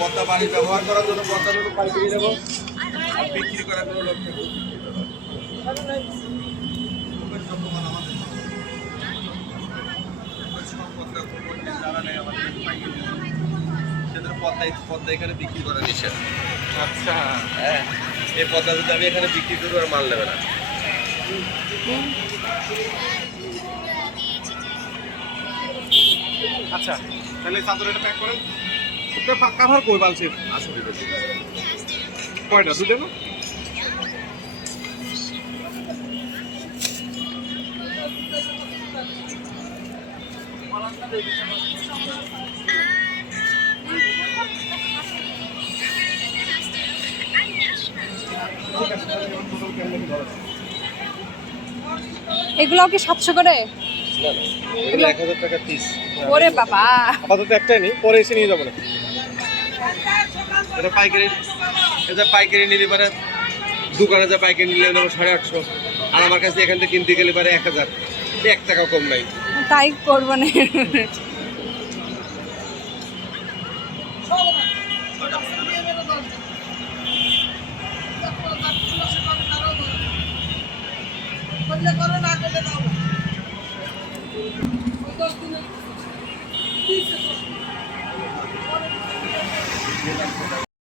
পদ্মা পানি ব্যবহার করার জন্য পদ্মার পাইকারি দেবো, বিক্রি করার কোনো লক্ষ্য পদ্মা এখানে বিক্রি করা নিষেধ। আচ্ছা হ্যাঁ, এই পদ্মা যদি আমি এখানে বিক্রি করবো আর মাল নেবে না। আচ্ছা, তাহলে চাদর এটা প্যাক করেন। কাভার কই বালছে? আসলে কয়টা? দুটো না? এগুলো কি 700 করে? এগুলো 1000 টাকা পিস। ওরে বাবা, আপাতত একটাই নেই, পরে এসে নিয়ে যাবো না। এটা পাইকারি, এটা পাইকারি নিলে পারে দোকানে যা পাইকারি নিলে নেবো 850, আর আমার কাছে এখান থেকে কিনতে গেলে পারে 1000, 1 টাকা কম নাই। তাই করবো না। করলে না করলে দাও।